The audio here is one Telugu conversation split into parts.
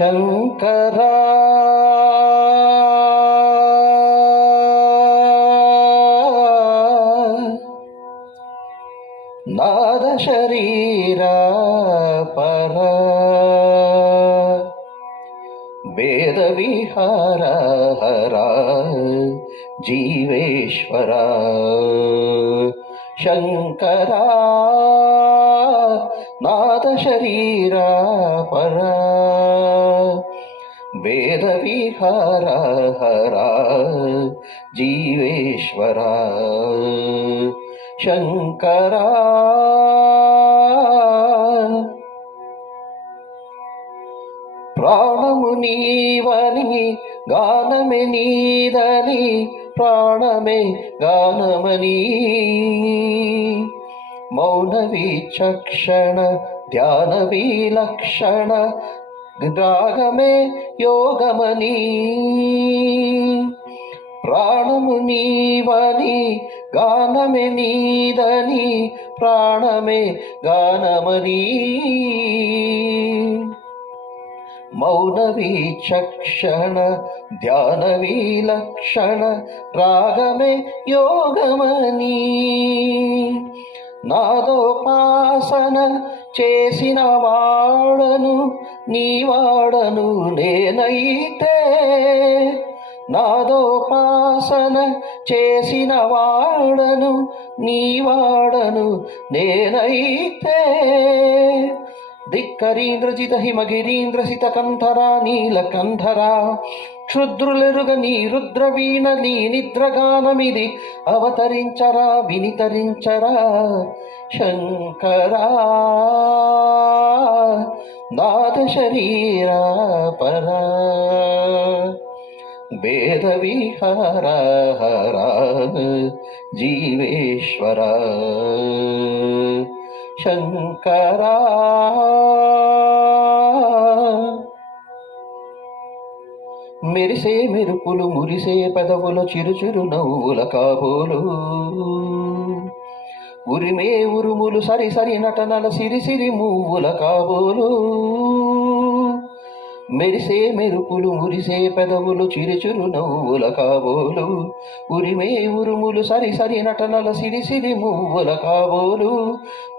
శంకరా నాద శరీరా పర వేద విహార హర జీవేశ్వర శంకరా నాద శరీరా పర వేద విహార హర జీవేశ్వర శంకరా ప్రాణము నీవని గానమే నీదని ప్రాణమే గానమని మౌన విచక్షణ ధ్యాన విలక్షణ రాగమే యోగమని ప్రాణము నీవని గానమే నీదని ప్రాణమే గానమని మౌన విచక్షణ ధ్యాన విలక్షణ రాగమే యోగమని నాదోపాసన చేసిన వాడను నీవాడను నేనైతే నాదోపాసన చేసిన వాడను నీవాడను నేనైతే ధిక్కరీంద్రజిత హిమగిరీంద్రసిత కంఠరా నీలకంఠరా క్షుద్రులెరుగ నీ రుద్రవీణ నీ నిద్రగానమిది అవతరించరా వినితరించరా శంకరా నాద శరీరా పరా వేద విహార హర జీవేశ్వర శంకరా మెరిసే మెరుపులు మురిసే పెదవుల చిరుచురు నవ్వుల కాబోలు ఉరిమే ఉరుములు సరి సరి నటనల సిరిసిరి మూవుల కాబోలు మెరిసే మెరుపులు మురిసే పెదవులు చిరుచురు నవ్వుల కాబోలు ఉరిమే ఉరుములు సరి సరి నటనల సిరిసిరి మూవుల కాబోలు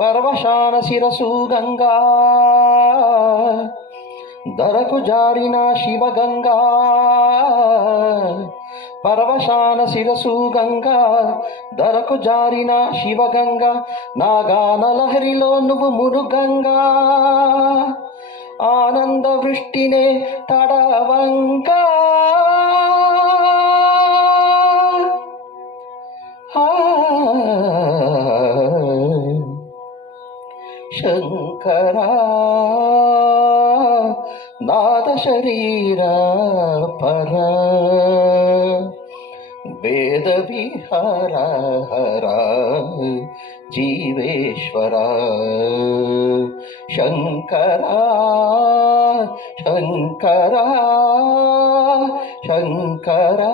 పరవశాన శిరసు గంగా ధరకు జారిన శివగంగా పరవశాన శిరసు గంగా ధరకు జారిన శివగంగా నా గాన లహరిలో నువ్వు మునుగంగా ఆనంద వృష్టినే తడవంగా శంకరా నాద శరీరా పర వేద విహార హర జీవేశ్వర శంకరా శంకరా శంకరా